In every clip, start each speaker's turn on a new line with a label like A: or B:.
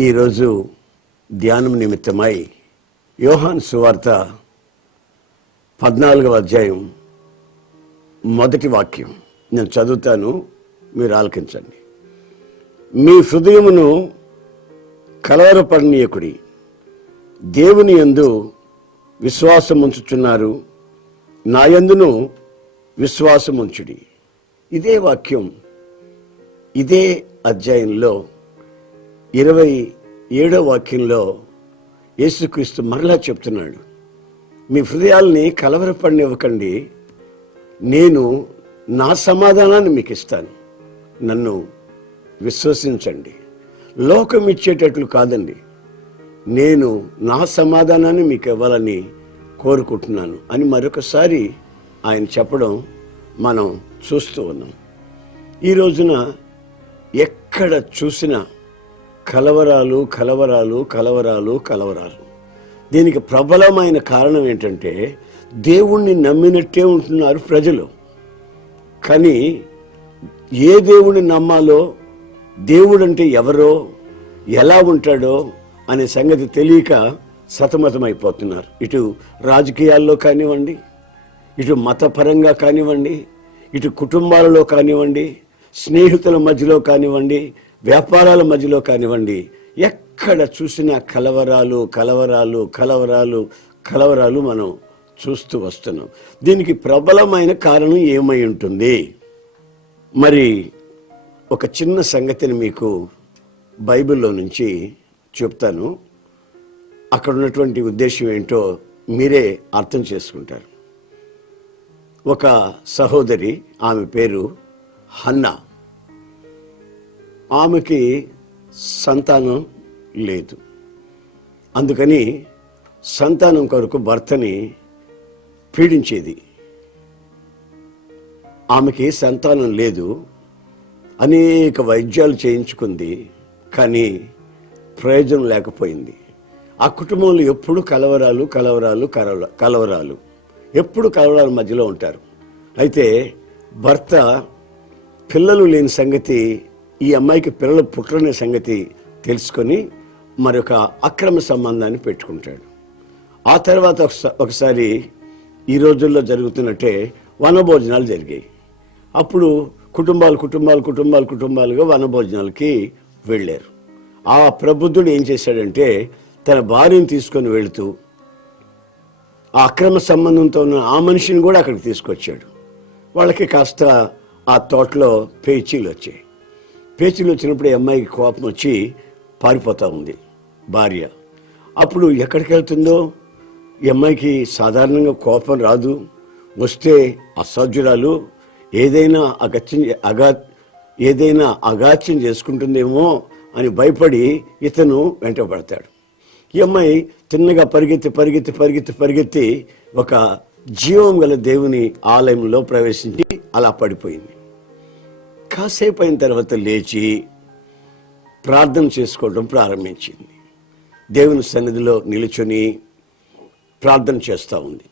A: ఈరోజు ధ్యానం నిమిత్తమై యోహాన్ సువార్త పద్నాలుగవ అధ్యాయం మొదటి వాక్యం. నేను చదువుతాను మీరు ఆలకించండి. మీ హృదయమును కలవరపడనీయకుడి దేవుని యందు విశ్వాసం ఉంచుచున్నారు నా యందును విశ్వాసం ఉంచుడి ఇదే వాక్యం ఇదే అధ్యాయంలో ఇరవై ఏడో వాక్యంలో యేసుక్రీస్తు మరలా చెప్తున్నాడు మీ హృదయాల్ని కలవరపడినివ్వకండి. నేను నా సమాధానాన్ని మీకు ఇస్తాను నన్ను విశ్వసించండి. లోకం ఇచ్చేటట్లు కాదండి. నేను నా సమాధానాన్ని మీకు ఇవ్వాలని కోరుకుంటున్నాను అని మరొకసారి ఆయన చెప్పడం మనం చూస్తూ ఉన్నాం. ఈ రోజున ఎక్కడ చూసినా కలవరాలు కలవరాలు కలవరాలు కలవరాలు. దీనికి ప్రబలమైన కారణం ఏంటంటే దేవుణ్ణి నమ్మినట్టే ఉంటున్నారు ప్రజలు. కానీ ఏ దేవుణ్ణి నమ్మాలో దేవుడంటే ఎవరో ఎలా ఉంటాడో అనే సంగతి తెలియక సతమతమైపోతున్నారు. ఇటు రాజకీయాల్లో కానివ్వండి ఇటు మతపరంగా కానివ్వండి ఇటు కుటుంబాలలో కానివ్వండి స్నేహితుల మధ్యలో కానివ్వండి వ్యాపారాల మధ్యలో కానివ్వండి ఎక్కడ చూసినా కలవరాలు కలవరాలు కలవరాలు కలవరాలు మనం చూస్తూ వస్తున్నాం. దీనికి ప్రబలమైన కారణం ఏమై ఉంటుంది? మరి ఒక చిన్న సంగతిని మీకు బైబిల్లో నుంచి చెప్తాను. అక్కడ ఉన్నటువంటి ఉద్దేశం ఏంటో మీరే అర్థం చేసుకుంటారు. ఒక సహోదరి ఆమె పేరు హన్నా. ఆమెకి సంతానం లేదు. అందుకని సంతానం కొరకు భర్తని పీడించేది. ఆమెకి సంతానం లేదు. అనేక వైద్యాలు చేయించుకుంది కానీ ప్రయోజనం లేకపోయింది. ఆ కుటుంబంలో ఎప్పుడు కలవరాలు కలవరాలు కలవ కలవరాలు. ఎప్పుడు కలవరాల మధ్యలో ఉంటారు. అయితే భర్త పిల్లలు లేని సంగతి ఈ అమ్మాయికి పిల్లలు పుట్టరనే సంగతి తెలుసుకొని మరొక అక్రమ సంబంధాన్ని పెట్టుకుంటాడు. ఆ తర్వాత ఒకసారి ఈ రోజుల్లో జరుగుతున్నట్టే వనభోజనాలు జరిగాయి. అప్పుడు కుటుంబాలు కుటుంబాలు కుటుంబాలు కుటుంబాలుగా వనభోజనాలకి వెళ్ళారు. ఆ ప్రబుద్ధుడు ఏం చేశాడంటే తన భార్యను తీసుకొని వెళుతూ ఆ అక్రమ సంబంధంతో ఉన్న ఆ మనిషిని కూడా అక్కడికి తీసుకొచ్చాడు. వాళ్ళకి కాస్త ఆ తోటలో పేచీలు వచ్చాయి. పేచీలు వచ్చినప్పుడు ఈ అమ్మాయికి కోపం వచ్చి పారిపోతూ ఉంది భార్య. అప్పుడు ఎక్కడికి వెళ్తుందో? ఈ అమ్మాయికి సాధారణంగా కోపం రాదు వస్తే అసాధ్యురాలు. ఏదైనా అగత్యం అగా ఏదైనా అగాత్యం చేసుకుంటుందేమో అని భయపడి ఇతను వెంటబడతాడు. ఈ అమ్మాయి తిన్నగా పరిగెత్తి పరిగెత్తి పరిగెత్తి పరిగెత్తి ఒక జీవం గల దేవుని ఆలయంలో ప్రవేశించి అలా పడిపోయింది. కాసేపు అయిన తర్వాత లేచి ప్రార్థన చేసుకోవడం ప్రారంభించింది. దేవుని సన్నిధిలో నిలుచొని ప్రార్థన చేస్తూ ఉంది.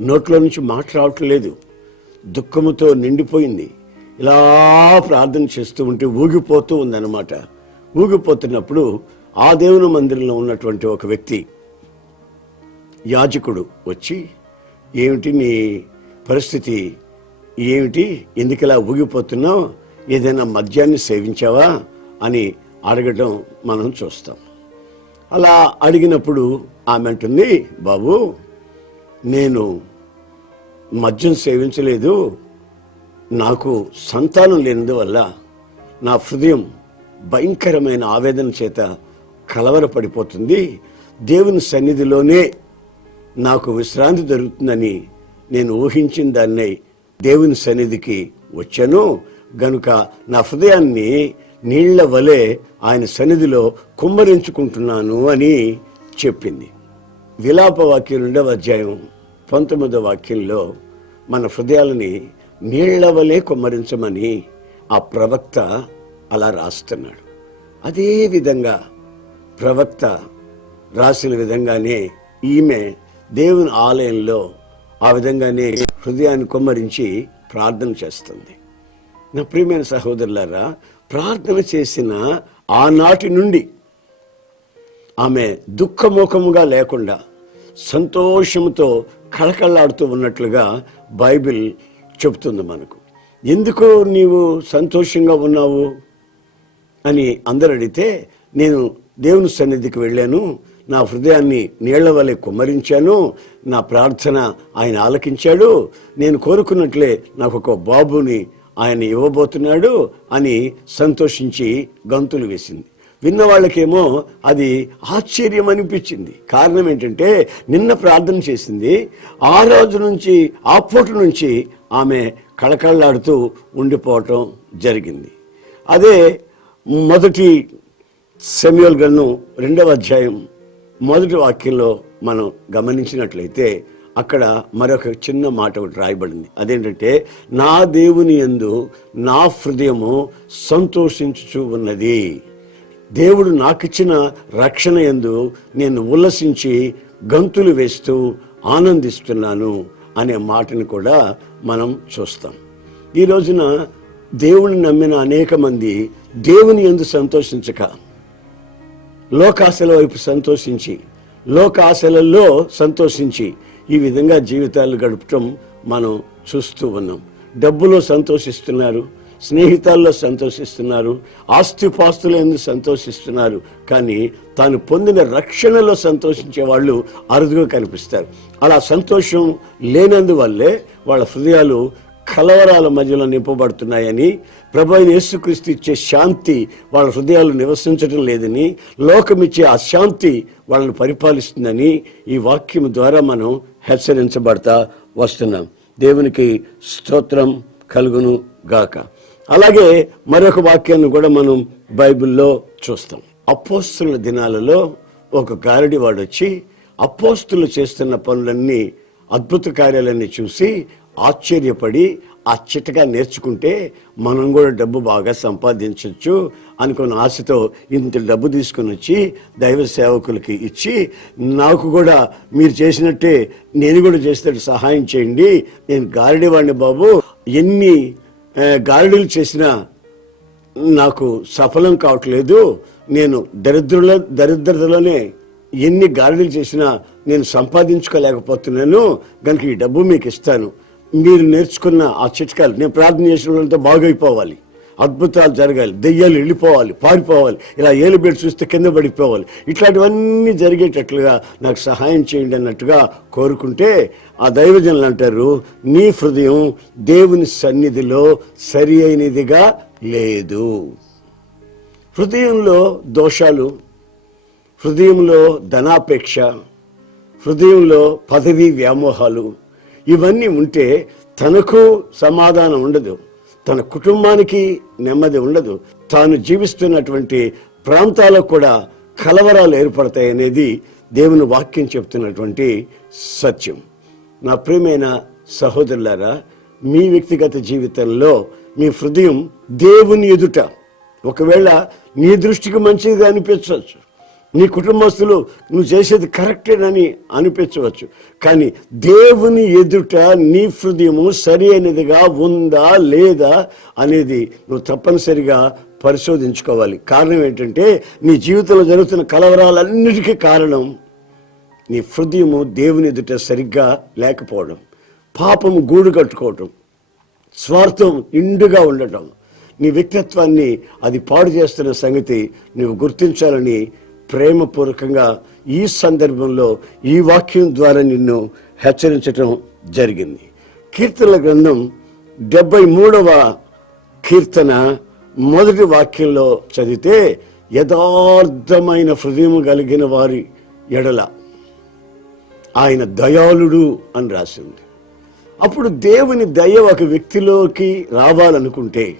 A: నోట్లో నుంచి మాట లేదు దుఃఖముతో నిండిపోయింది. ఇలా ప్రార్థన చేస్తూ ఉంటే ఊగిపోతూ ఉందన్నమాట. ఊగిపోతున్నప్పుడు ఆ దేవుని మందిరంలో ఉన్నటువంటి ఒక వ్యక్తి యాజకుడు వచ్చి ఏమిటి నీ పరిస్థితి? ఏమిటి? ఎందుకు ఇలా ఊగిపోతున్నావు? ఏదైనా మద్యాన్ని సేవించావా? అని అడగడం మనం చూస్తాం. అలా అడిగినప్పుడు ఆమె అంటుంది బాబు నేను మద్యం సేవించలేదు. నాకు సంతానం లేనందువల్ల నా హృదయం భయంకరమైన ఆవేదన చేత కలవరపడిపోతుంది. దేవుని సన్నిధిలోనే నాకు విశ్రాంతి దొరుకుతుందని నేను ఊహించిన దాన్నే దేవుని సన్నిధికి వచ్చాను. గనుక నా హృదయాన్ని నీళ్ళ వలె ఆయన సన్నిధిలో కుమ్మరించుకుంటున్నాను అని చెప్పింది. విలాప వాక్యం రెండవ అధ్యాయం పంతొమ్మిదవ వాక్యంలో మన హృదయాలని నీళ్ళ వలె కుమ్మరించమని ఆ ప్రవక్త అలా రాస్తున్నాడు. అదే విధంగా ప్రవక్త రాసిన విధంగానే ఈమె దేవుని ఆలయంలో ఆ విధంగానే హృదయాన్ని కుమ్మరించి ప్రార్థన చేస్తుంది. నా ప్రియమైన సహోదరులారా ప్రార్థన చేసిన ఆనాటి నుండి ఆమె దుఃఖముఖముగా లేకుండా సంతోషంతో కళకళలాడుతూ ఉన్నట్లుగా బైబిల్ చెబుతుంది మనకు. ఎందుకు నీవు సంతోషంగా ఉన్నావు అని అందరు అడిగితే నేను దేవుని సన్నిధికి వెళ్ళాను నా హృదయాన్ని నీళ్ళ వలె కుమ్మరించాను. నా ప్రార్థన ఆయన ఆలకించాడు. నేను కోరుకున్నట్లే నాకు ఒక బాబుని ఆయన ఇవ్వబోతున్నాడు అని సంతోషించి గంతులు వేసింది. విన్న వాళ్ళకేమో అది ఆశ్చర్యం అనిపించింది. కారణం ఏంటంటే నిన్న ప్రార్థన చేసింది. ఆ రోజు నుంచి ఆ పూట నుంచి ఆమె కళకళలాడుతూ ఉండిపోవటం జరిగింది. అదే మొదటి సెమ్యూల్ గ్రంథం రెండవ అధ్యాయం మొదటి వాక్యంలో మనం గమనించినట్లయితే అక్కడ మరొక చిన్న మాట ఒకటి రాయబడింది. అదేంటంటే నా దేవుని యందు నా హృదయము సంతోషించుచూ ఉన్నది. దేవుడు నాకిచ్చిన రక్షణ యందు నేను ఉల్లసించి గంతులు వేస్తూ ఆనందిస్తున్నాను అనే మాటను కూడా మనం చూస్తాం. ఈ రోజున దేవుని నమ్మిన అనేక మంది దేవుని ఎందు సంతోషించక లోకాశల వైపు సంతోషించి లోకాశలలో సంతోషించి ఈ విధంగా జీవితాలు గడపటం మనం చూస్తూ ఉన్నాం. డబ్బులో సంతోషిస్తున్నారు స్నేహితాల్లో సంతోషిస్తున్నారు ఆస్తిపాస్తులు ఎందుకు సంతోషిస్తున్నారు కానీ తాను పొందిన రక్షణలో సంతోషించే వాళ్ళు అరుదుగా కనిపిస్తారు. అలా సంతోషం లేనందువల్లే వాళ్ళ హృదయాలు కలవరాల మధ్యలో నింపబడుతున్నాయని ప్రభు యేసుక్రీస్తు ఇచ్చే శాంతి వాళ్ళ హృదయాలు నివసించడం లేదని లోకమిచ్చే ఆ శాంతి వాళ్ళని పరిపాలిస్తుందని ఈ వాక్యం ద్వారా మనం హెచ్చరించబడతా వస్తున్నాం. దేవునికి స్తోత్రం కలుగును గాక. అలాగే మరొక వాక్యాన్ని కూడా మనం బైబిల్లో చూస్తాం. అపోస్తుల దినాలలో ఒక గారడి వాడు వచ్చి అపోస్తులు చేస్తున్న పనులన్నీ అద్భుత కార్యాలన్నీ చూసి ఆశ్చర్యపడి అచ్చటగా నేర్చుకుంటే మనం కూడా డబ్బు బాగా సంపాదించవచ్చు అనుకున్న ఆశతో ఇంత డబ్బు తీసుకొని వచ్చి దైవ సేవకులకి ఇచ్చి నాకు కూడా మీరు చేసినట్టే నేను కూడా చేసినట్టు సహాయం చేయండి. నేను గారడివాడిని బాబు. ఎన్ని గారడీలు చేసినా నాకు సఫలం కావట్లేదు. నేను దరిద్రుల దరిద్రతలోనే ఎన్ని గారడీలు చేసినా నేను సంపాదించుకోలేకపోతున్నాను. కనుక ఈ డబ్బు మీకు ఇస్తాను. మీరు నేర్చుకున్న ఆ చిట్కాలు. నేను ప్రార్థన చేసిన వాళ్ళంతా బాగైపోవాలి. అద్భుతాలు జరగాలి. దెయ్యాలు వెళ్ళిపోవాలి పారిపోవాలి. ఇలా ఏలుబెట్టి చూస్తే కింద పడిపోవాలి. ఇట్లాంటివన్నీ జరిగేటట్లుగా నాకు సహాయం చేయండి అన్నట్టుగా కోరుకుంటే ఆ దైవజనులు అంటారు నీ హృదయం దేవుని సన్నిధిలో సరి అయినదిగా లేదు. హృదయంలో దోషాలు హృదయంలో ధనాపేక్ష హృదయంలో పదవి వ్యామోహాలు ఇవన్నీ ఉంటే తనకు సమాధానం ఉండదు. తన కుటుంబానికి నెమ్మది ఉండదు. తాను జీవిస్తున్నటువంటి ప్రాంతాలకు కూడా కలవరాలు ఏర్పడతాయి అనేది దేవుని వాక్యం చెప్తున్నటువంటి సత్యం. నా ప్రియమైన సహోదరులారా మీ వ్యక్తిగత జీవితంలో మీ హృదయం దేవుని ఎదుట. ఒకవేళ నీ దృష్టికి మంచిదిగా అనిపించవచ్చు. నీ కుటుంబస్తులు నువ్వు చేసేది కరెక్టేనని అనిపించవచ్చు. కానీ దేవుని ఎదుట నీ హృదయము సరి అయినదిగా ఉందా లేదా అనేది నువ్వు తప్పనిసరిగా పరిశోధించుకోవాలి. కారణం ఏంటంటే నీ జీవితంలో జరుగుతున్న కలవరాలన్నిటికీ కారణం నీ హృదయము దేవుని ఎదుట సరిగ్గా లేకపోవడం. పాపము గూడు కట్టుకోవటం. స్వార్థం ఇండుగా ఉండటం. నీ వ్యక్తిత్వాన్ని అది పాడు చేస్తున్న సంగతి నువ్వు గుర్తించాలని ప్రేమపూర్వకంగా ఈ సందర్భంలో ఈ వాక్యం ద్వారా నిన్ను హెచ్చరించటం జరిగింది. కీర్తనల గ్రంథం డెబ్బై మూడవ కీర్తన మొదటి వాక్యంలో చదివితే యథార్థమైన హృదయం కలిగిన వారి ఎడల ఆయన దయాళుడు అని రాసింది. అప్పుడు దేవుని దయ ఒక వ్యక్తిలోకి రావాలనుకుంటే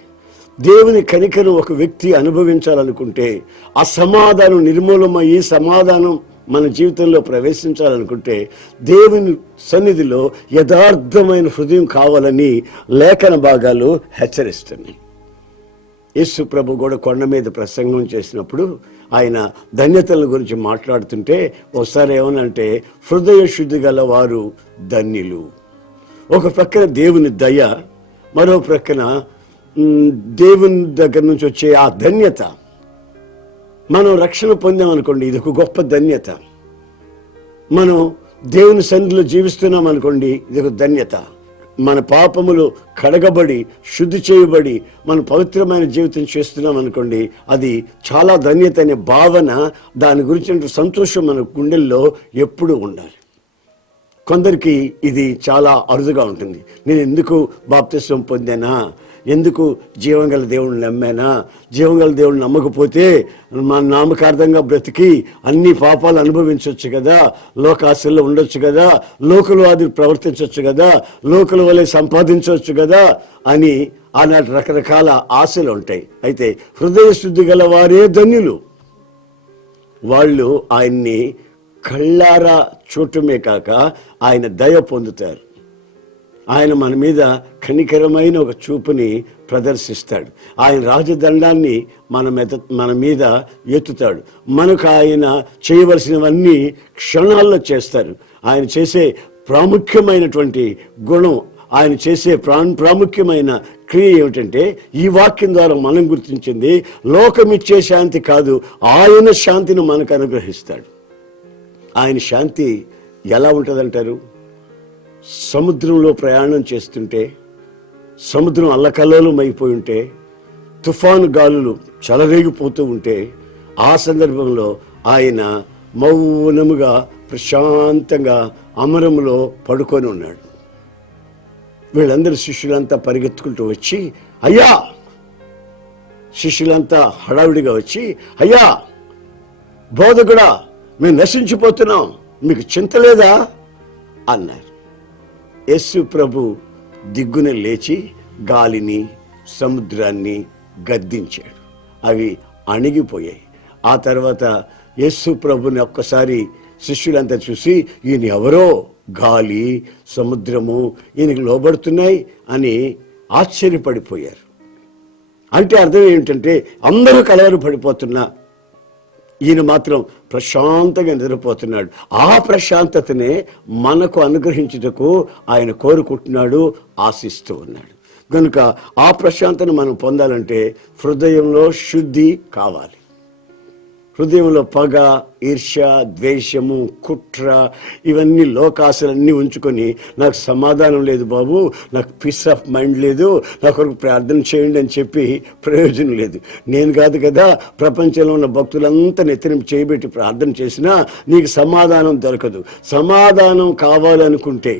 A: దేవుని కనికను ఒక వ్యక్తి అనుభవించాలనుకుంటే ఆ సమాధానం నిర్మూలమయ్యి సమాధానం మన జీవితంలో ప్రవేశించాలనుకుంటే దేవుని సన్నిధిలో యథార్థమైన హృదయం కావాలని లేఖన భాగాలు హెచ్చరిస్తున్నాయి. యేసు ప్రభు కూడా కొండ మీద ప్రసంగం చేసినప్పుడు ఆయన ధన్యతల గురించి మాట్లాడుతుంటే ఒకసారి ఏమనంటే హృదయ శుద్ధి గల వారు ధన్యులు. ఒక ప్రక్కన దేవుని దయ మరో ప్రక్కన దేవుని దగ్గర నుంచి వచ్చే ఆ ధన్యత మనం రక్షణ పొందామనుకోండి ఇది ఒక గొప్ప ధన్యత. మనం దేవుని సన్నిధిలో జీవిస్తున్నాం అనుకోండి ఇది ఒక ధన్యత. మన పాపములు కడగబడి శుద్ధి చేయబడి మనం పవిత్రమైన జీవితం చేస్తున్నాం అనుకోండి అది చాలా ధన్యత అనే భావన దాని గురించిన సంతోషం మన గుండెల్లో ఎప్పుడూ ఉండాలి. కొందరికి ఇది చాలా అరుదుగా ఉంటుంది. నేను ఎందుకు బాప్తిస్వం పొందానా? ఎందుకు జీవంగల దేవుడిని నమ్మానా? జీవంగల దేవుడిని నమ్మకపోతే మన నామకార్థంగా బ్రతికి అన్ని పాపాలు అనుభవించవచ్చు కదా? లోకాశల్లో ఉండొచ్చు కదా? లోకలు అది ప్రవర్తించవచ్చు కదా? లోకల వలె సంపాదించవచ్చు కదా? అని ఆనాటి రకరకాల ఆశలు ఉంటాయి. అయితే హృదయ శుద్ధి గల వారే ధన్యులు. వాళ్ళు ఆయన్ని కళ్ళారా చూడటమే కాక ఆయన దయ పొందుతారు. ఆయన మన మీద కనికరమైన ఒక చూపుని ప్రదర్శిస్తాడు. ఆయన రాజదండాన్ని మన మెద మన మీద ఎత్తుతాడు. మనకు ఆయన చేయవలసినవన్నీ క్షణాల్లో చేస్తారు. ఆయన చేసే ప్రాముఖ్యమైనటువంటి గుణం ఆయన చేసే ప్రా ప్రాముఖ్యమైన క్రియ ఏమిటంటే ఈ వాక్యం ద్వారా మనం గుర్తించింది లోకమిచ్చే శాంతి కాదు ఆయన శాంతిని మనకు అనుగ్రహిస్తాడు. ఆయన శాంతి ఎలా ఉంటుందంటారు? సముద్రంలో ప్రయాణం చేస్తుంటే సముద్రం అల్లకల్లోలం అయిపోయి ఉంటే తుఫాను గాలులు చెలరేగిపోతూ ఉంటే ఆ సందర్భంలో ఆయన మౌనముగా ప్రశాంతంగా అమరములో పడుకొని ఉన్నాడు. వీళ్ళందరూ శిష్యులంతా పరిగెత్తుకుంటూ వచ్చి అయ్యా! శిష్యులంతా హడావిడిగా వచ్చి అయ్యా! బోధకుడా మేము నశించిపోతున్నాం. మీకు చింత లేదా? అన్నారు. యేసు ప్రభు దిగ్గున లేచి గాలిని సముద్రాన్ని గద్దించాడు. అవి అణిగిపోయాయి. ఆ తర్వాత యేసు ప్రభుని ఒక్కసారి శిష్యులంతా చూసి ఈయన ఎవరో? గాలి సముద్రము ఈయనకి లోబడుతున్నాయి? అని ఆశ్చర్యపడిపోయారు. అంటే అర్థం ఏమిటంటే అందరూ కలవరు పడిపోతున్నా ఈయన మాత్రం ప్రశాంతంగా నిద్రపోతున్నాడు. ఆ ప్రశాంతతనే మనకు అనుగ్రహించుటకు ఆయన కోరుకుంటున్నాడు ఆశిస్తూ ఉన్నాడు. కనుక ఆ ప్రశాంతను మనం పొందాలంటే హృదయంలో శుద్ధి కావాలి. హృదయంలో పగ ఈర్ష్య ద్వేషము కుట్ర ఇవన్నీ లోకాశలన్నీ ఉంచుకొని నాకు సమాధానం లేదు బాబు నాకు పీస్ ఆఫ్ మైండ్ లేదు నా కొరకు ప్రార్థన చేయండి అని చెప్పి ప్రయోజనం లేదు. నేను కాదు కదా ప్రపంచంలో ఉన్న భక్తులంతా నెత్తిన చేయబెట్టి ప్రార్థన చేసినా నీకు సమాధానం దొరకదు. సమాధానం కావాలనుకుంటే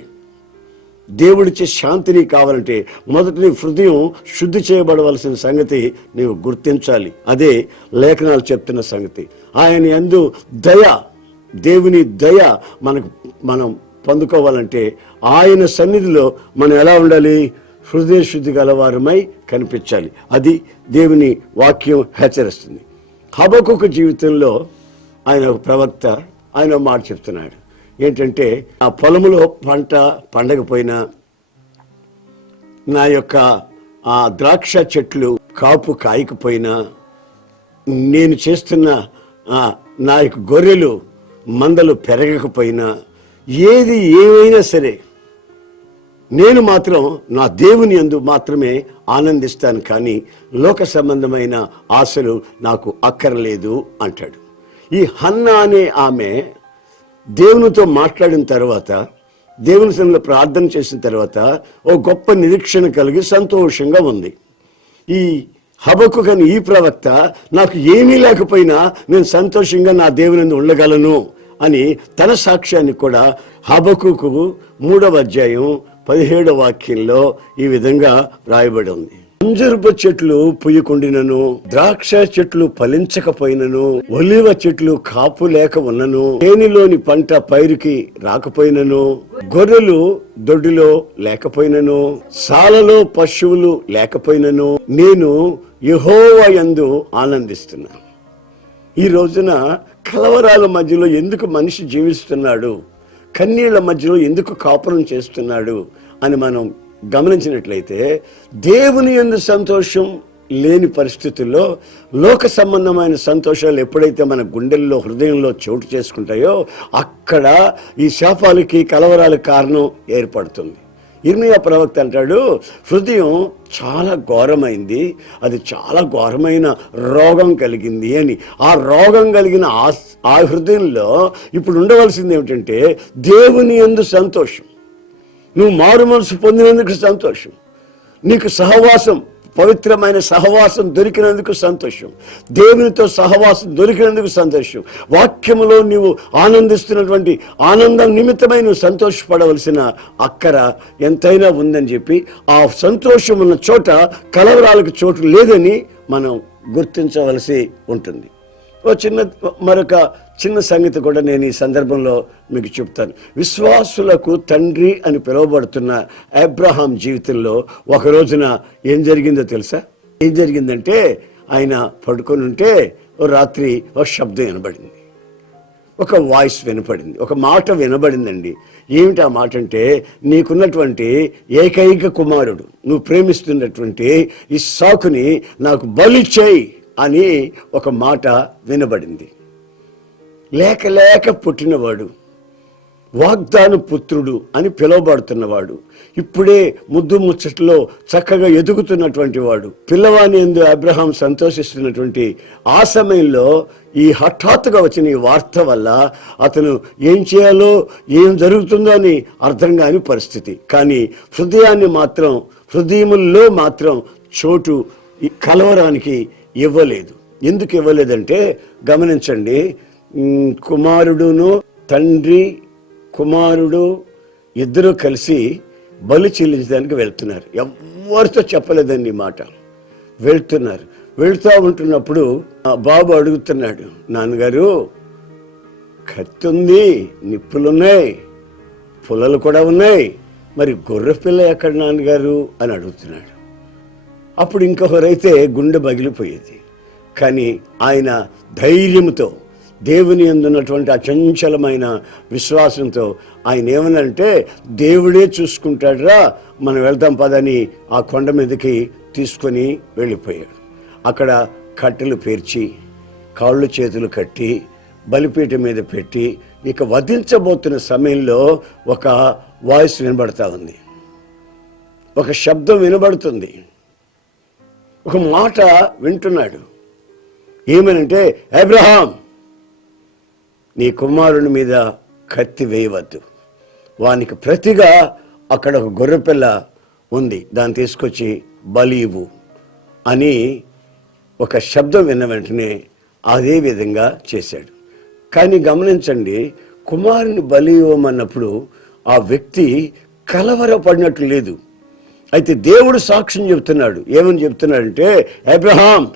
A: దేవుడిచ్చే శాంతిని కావాలంటే మొదట నీ హృదయం శుద్ధి చేయబడవలసిన సంగతి నీవు గుర్తించాలి. అదే లేఖనాలు చెప్తున్న సంగతి. ఆయన ఎందు దయ దేవుని దయ మనకు మనం పొందుకోవాలంటే ఆయన సన్నిధిలో మనం ఎలా ఉండాలి? హృదయ శుద్ధి గలవారమై కనిపించాలి. అది దేవుని వాక్యం హెచ్చరిస్తుంది. హబకుకు జీవితంలో ఆయన ఒక ప్రవక్త ఆయన మాట చెప్తున్నాడు. ఏంటంటే ఆ పొలములో పంట పండకపోయినా నా యొక్క ఆ ద్రాక్ష చెట్లు కాపు కాయకపోయినా నేను చేస్తున్న నా యొక్క గొర్రెలు మందలు పెరగకపోయినా ఏది ఏమైనా సరే నేను మాత్రం నా దేవుని యందు మాత్రమే ఆనందిస్తాను కానీ లోక సంబంధమైన ఆశలు నాకు అక్కర్లేదు అంటాడు. ఈ హన్న అనే ఆమె దేవునితో మాట్లాడిన తర్వాత దేవుని సన్నిధిలో ప్రార్థన చేసిన తర్వాత ఓ గొప్ప నిరీక్షణ కలిగి సంతోషంగా ఉంది. ఈ హబకు కానీ ఈ ప్రవక్త నాకు ఏమీ లేకపోయినా నేను సంతోషంగా నా దేవుని ఉండగలను అని తన సాక్ష్యాన్ని కూడా హబకుకు మూడవ అధ్యాయం పదిహేడవ వాక్యంలో ఈ విధంగా రాయబడి ఉంది. అంజరుపు చెట్లు పుయ్యకుండినను ద్రాక్ష చెట్లు ఫలించకపోయినను ఒలివ చెట్లు కాపు లేక ఉన్నను తేనిలోని పంట పైరుకి రాకపోయినను గొర్రెలు దొడ్డిలో లేకపోయినను సాలలో పశువులు లేకపోయినను నేను యెహోవా యందు ఆనందిస్తున్నాను ఈ రోజున కలవరాల మధ్యలో ఎందుకు మనిషి జీవిస్తున్నాడు? కన్నీళ్ళ మధ్యలో ఎందుకు కాపురం చేస్తున్నాడు? అని మనం గమనించినట్లయితే దేవుని ఎందు సంతోషం లేని పరిస్థితుల్లో లోక సంబంధమైన సంతోషాలు ఎప్పుడైతే మన గుండెల్లో హృదయంలో చోటు చేసుకుంటాయో అక్కడ ఈ శాపాలకి కలవరాలకు కారణం ఏర్పడుతుంది. ఇర్మియా ప్రవక్త అంటాడు హృదయం చాలా ఘోరమైంది అది చాలా ఘోరమైన రోగం కలిగింది అని. ఆ రోగం కలిగిన ఆ హృదయంలో ఇప్పుడు ఉండవలసింది ఏమిటంటే దేవుని ఎందు సంతోషం. నువ్వు మారు మనసు పొందినందుకు సంతోషం. నీకు సహవాసం పవిత్రమైన సహవాసం దొరికినందుకు సంతోషం. దేవునితో సహవాసం దొరికినందుకు సంతోషం. వాక్యములో నీవు ఆనందిస్తున్నటువంటి ఆనందం నిమిత్తమై నువ్వు సంతోషపడవలసిన అక్కర ఎంతైనా ఉందని చెప్పి ఆ సంతోషం ఉన్న చోట కలవరాలకు చోటు లేదని మనం గుర్తించవలసి ఉంటుంది. ఓ చిన్న మరొక చిన్న సంగతి కూడా నేను ఈ సందర్భంలో మీకు చెప్తాను. విశ్వాసులకు తండ్రి అని పిలువబడుతున్న అబ్రహాం జీవితంలో ఒక రోజున ఏం జరిగిందో తెలుసా? ఏం జరిగిందంటే ఆయన పడుకొని ఉంటే ఓ రాత్రి ఒక శబ్దం వినబడింది. ఒక వాయిస్ వినపడింది ఒక మాట వినబడిందండి. ఏమిటి ఆ మాట అంటే నీకున్నటువంటి ఏకైక కుమారుడు నువ్వు ప్రేమిస్తున్నటువంటి ఈ సాకుని నాకు బలి చేయి. అని ఒక మాట వినబడింది. లేక లేక పుట్టినవాడు వాగ్దాన పుత్రుడు అని పిలువబడుతున్నవాడు ఇప్పుడే ముద్దు ముచ్చట్లో చక్కగా ఎదుగుతున్నటువంటి వాడు పిల్లవాని ఎందు అబ్రహాం సంతోషిస్తున్నటువంటి ఆ సమయంలో ఈ హఠాత్తుగా వచ్చిన ఈ వార్త వల్ల అతను ఏం చేయాలో ఏం జరుగుతుందో అని అర్థం కాని పరిస్థితి. కానీ హృదయాన్ని మాత్రం హృదయముల్లో మాత్రం చోటు కలవరానికి ఇవ్వలేదు. ఎందుకు ఇవ్వలేదంటే గమనించండి కుమారుడును తండ్రి కుమారుడు ఇద్దరు కలిసి బలి చెల్లించడానికి వెళ్తున్నారు. ఎవరితో చెప్పలేదండి మాట. వెళ్తున్నారు. వెళ్తూ ఉంటున్నప్పుడు బాబు అడుగుతున్నాడు నాన్నగారు కత్తి ఉంది నిప్పులున్నాయి పుల్లలు కూడా ఉన్నాయి. మరి గొర్రె పిల్ల ఎక్కడ నాన్నగారు? అని అడుగుతున్నాడు. అప్పుడు ఇంకొకరైతే గుండె పగిలిపోయేది. కానీ ఆయన ధైర్యంతో దేవుని ఎందున్నటువంటి అచంచలమైన విశ్వాసంతో ఆయన ఏమనంటే దేవుడే చూసుకుంటాడురా మనం వెళ్దాం పదని ఆ కొండ మీదకి తీసుకొని వెళ్ళిపోయాడు. అక్కడ కట్టెలు పేర్చి కాళ్ళు చేతులు కట్టి బలిపీట మీద పెట్టి ఇక వధించబోతున్న సమయంలో ఒక వాయిస్ వినబడతా ఉంది. ఒక శబ్దం వినబడుతుంది. ఒక మాట వింటున్నాడు. ఏమనంటే అబ్రహాం నీ కుమారుని మీద కత్తి వేయవద్దు. వానికి ప్రతిగా అక్కడ ఒక గొర్రెపిల్ల ఉంది. దాన్ని తీసుకొచ్చి బలి ఇవ్వు అని ఒక శబ్దం విన్న వెంటనే అదే విధంగా చేశాడు. కానీ గమనించండి కుమారుని బలి ఇవ్వమన్నప్పుడు ఆ వ్యక్తి కలవరపడినట్లు లేదు. అయితే దేవుడు సాక్ష్యం చెప్తున్నాడు ఏమని చెప్తున్నాడంటే అబ్రహాం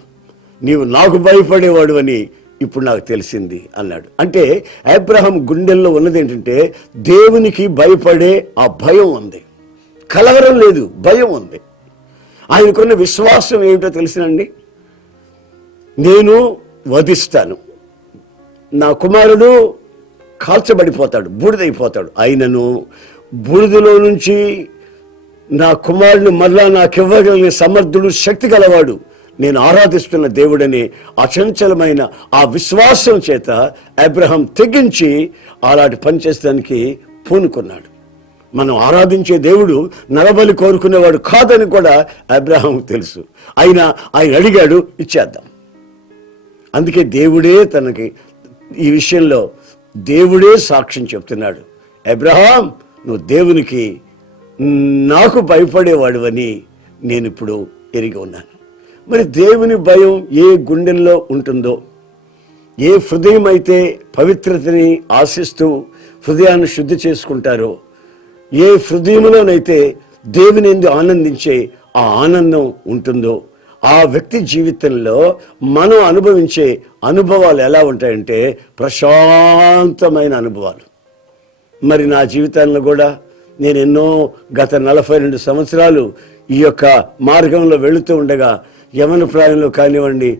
A: నీవు నాకు భయపడేవాడు అని ఇప్పుడు నాకు తెలిసింది అన్నాడు. అంటే అబ్రహాం గుండెల్లో ఉన్నది ఏంటంటే దేవునికి భయపడే ఆ భయం ఉంది. కలవరం లేదు భయం ఉంది. ఆయనకున్న విశ్వాసం ఏమిటో తెలిసినండి? నేను వధిస్తాను. నా కుమారుడు కాల్చబడిపోతాడు బూడిదైపోతాడు. ఆయనను బూడిదలో నుంచి నా కుమారుని మరలా నాకు సమర్థుడు శక్తి గలవాడు. నేను ఆరాధిస్తున్న దేవుడని అచంచలమైన ఆ విశ్వాసం చేత అబ్రహం తెగించి అలాంటి పని చేసేదానికి పూనుకున్నాడు. మనం ఆరాధించే దేవుడు నరబలి కోరుకునేవాడు కాదని కూడా అబ్రహం తెలుసు. అయినా ఆయన అడిగాడు ఇచ్చేద్దాం. అందుకే దేవుడే తనకి ఈ విషయంలో దేవుడే సాక్ష్యం చెప్తున్నాడు. అబ్రహాం నువ్వు దేవునికి నాకు భయపడేవాడువని నేను ఇప్పుడు ఎరిగి ఉన్నాను. మరి దేవుని భయం ఏ గుండెల్లో ఉంటుందో ఏ హృదయం అయితే పవిత్రతని ఆశిస్తూ హృదయాన్ని శుద్ధి చేసుకుంటారో ఏ హృదయంలోనైతే దేవుని ఎందు ఆనందించే ఆ ఆనందం ఉంటుందో ఆ వ్యక్తి జీవితంలో మనం అనుభవించే అనుభవాలు ఎలా ఉంటాయంటే ప్రశాంతమైన అనుభవాలు. మరి నా జీవితంలో కూడా నేను ఎన్నో గత నలభై రెండు సంవత్సరాలు ఈ యొక్క మార్గంలో వెళుతూ ఉండగా యమన ప్రాయంలో కానివ్వండి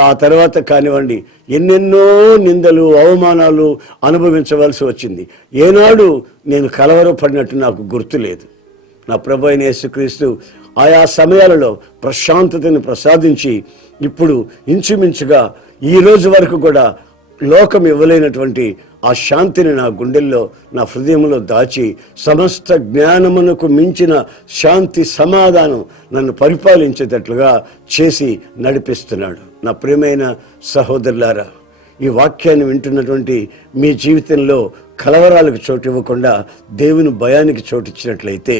A: ఆ తర్వాత కానివ్వండి ఎన్నెన్నో నిందలు అవమానాలు అనుభవించవలసి వచ్చింది. ఏనాడు నేను కలవరపడినట్టు నాకు గుర్తు లేదు. నా ప్రభు అయిన యేసుక్రీస్తు ఆయా సమయాలలో ప్రశాంతతను ప్రసాదించి ఇప్పుడు ఇంచుమించుగా ఈ రోజు వరకు కూడా లోకం ఇవ్వలేనటువంటి ఆ శాంతిని నా గుండెల్లో నా హృదయంలో దాచి సమస్త జ్ఞానమునకు మించిన శాంతి సమాధానం నన్ను పరిపాలించేటట్లుగా చేసి నడిపిస్తున్నాడు. నా ప్రియమైన సహోదరులారా ఈ వాక్యాన్ని వింటున్నటువంటి మీ జీవితంలో కలవరాలకు చోటు ఇవ్వకుండా దేవుని భయానికి చోటు ఇచ్చినట్లయితే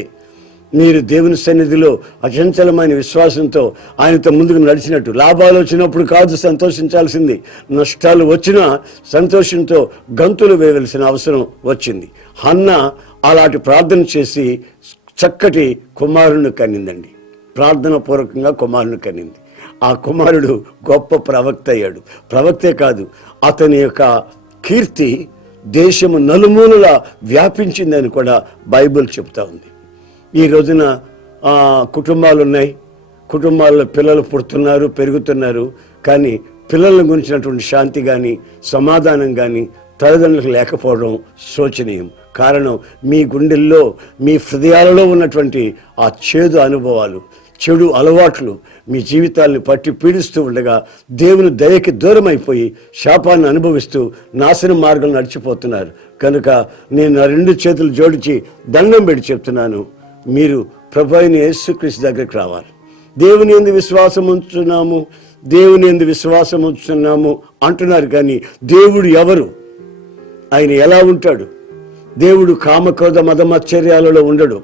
A: మీరు దేవుని సన్నిధిలో అచంచలమైన విశ్వాసంతో ఆయనతో ముందుకు నడిచినట్టు. లాభాలు వచ్చినప్పుడు కాదు సంతోషించాల్సింది. నష్టాలు వచ్చినా సంతోషంతో గంతులు వేయవలసిన అవసరం వచ్చింది. అన్న అలాంటి ప్రార్థన చేసి చక్కటి కుమారుని కన్నిందండి. ప్రార్థన పూర్వకంగా కుమారుని కన్నింది. ఆ కుమారుడు గొప్ప ప్రవక్త అయ్యాడు. ప్రవక్తే కాదు అతని యొక్క కీర్తి దేశము నలుమూలలా వ్యాపించిందని కూడా బైబిల్ చెప్తా ఉంది. ఈ రోజున కుటుంబాలు ఉన్నాయి కుటుంబాల్లో పిల్లలు పుడుతున్నారు పెరుగుతున్నారు. కానీ పిల్లల గురించినటువంటి శాంతి కానీ సమాధానం కానీ తల్లిదండ్రులకు లేకపోవడం శోచనీయం. కారణం మీ గుండెల్లో మీ హృదయాలలో ఉన్నటువంటి ఆ చేదు అనుభవాలు చెడు అలవాట్లు మీ జీవితాల్ని పట్టి పీడిస్తూ ఉండగా దేవుని దయకి దూరం అయిపోయి శాపాన్ని అనుభవిస్తూ నాశన మార్గం నడిచిపోతున్నారు. కనుక నేను నా రెండు చేతులు జోడించి దండం పెట్టి చెప్తున్నాను. మీరు ప్రభు అయిన యేసుక్రీస్తు దగ్గరికి రావాలి. దేవుని ఎందు విశ్వాసం ఉంచున్నాము దేవుని ఎందు విశ్వాసం ఉంచుతున్నాము అంటున్నారు కానీ దేవుడు ఎవరు? ఆయన ఎలా ఉంటాడు? దేవుడు కామక్రోధ మదమచ్చర్యాలలో ఉండడు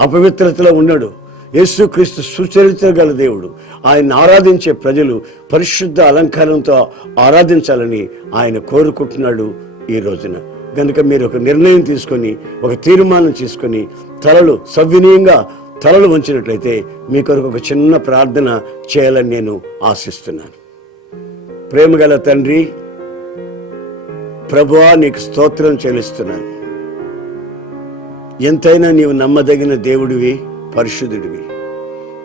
A: అపవిత్రతలో ఉండడు. యేసుక్రీస్తు సుచరిత్ర గల దేవుడు. ఆయన ఆరాధించే ప్రజలు పరిశుద్ధ అలంకారంతో ఆరాధించాలని ఆయన కోరుకుంటున్నాడు ఈ రోజున. కనుక మీరు ఒక నిర్ణయం తీసుకొని ఒక తీర్మానం తీసుకొని తలలు సవినీయంగా తలలు వంచినట్లయితే మీ కొరకు ఒక చిన్న ప్రార్థన చేయాలని నేను ఆశిస్తున్నాను. ప్రేమగల తండ్రి ప్రభువా నీకు స్తోత్రం చెల్లిస్తున్నాను. ఎంతైనా నీవు నమ్మదగిన దేవుడివి పరిశుద్ధుడివి.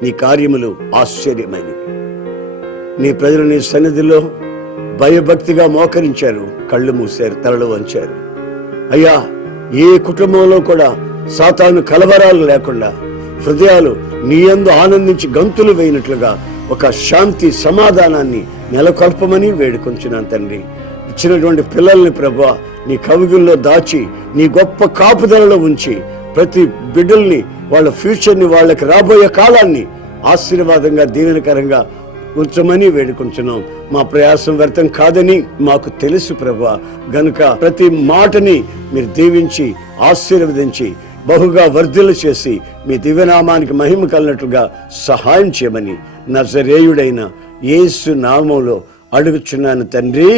A: నీ కార్యములు ఆశ్చర్యమైనవి. నీ ప్రజలు నీ సన్నిధిలో భయభక్తిగా మోకరించారు కళ్ళు మూశారు తలలు వంచారు. అయ్యా ఏ కుటుంబంలో కూడా సాతాను కలవరాలు లేకుండా హృదయాలు నీ యందు ఆనందించి గంతులు వేయినట్లుగా ఒక శాంతి సమాధానాన్ని నెలకొల్పమని వేడుకొంచున్నాను తండ్రి. ఇచ్చినటువంటి పిల్లల్ని ప్రభా నీ కవిగుల్లో దాచి నీ గొప్ప కాపుదలలో ఉంచి ప్రతి బిడ్డల్ని వాళ్ళ ఫ్యూచర్ని వాళ్ళకి రాబోయే కాలాన్ని ఆశీర్వాదంగా దీవెనకరంగా ఉంచమని వేడుకుంటున్నాం మా ప్రయాసం వ్యర్థం కాదని మాకు తెలుసు ప్రభా. గనుక ప్రతి మాటని మీరు దీవించి ఆశీర్వదించి బహుగా వర్ధిల్లు చేసి మీ దివ్యనామానికి మహిమ కలిగినట్లుగా సహాయం చేయమని నజరేయుడైన యేసు నామంలో అడుగుచున్నాను తండ్రి.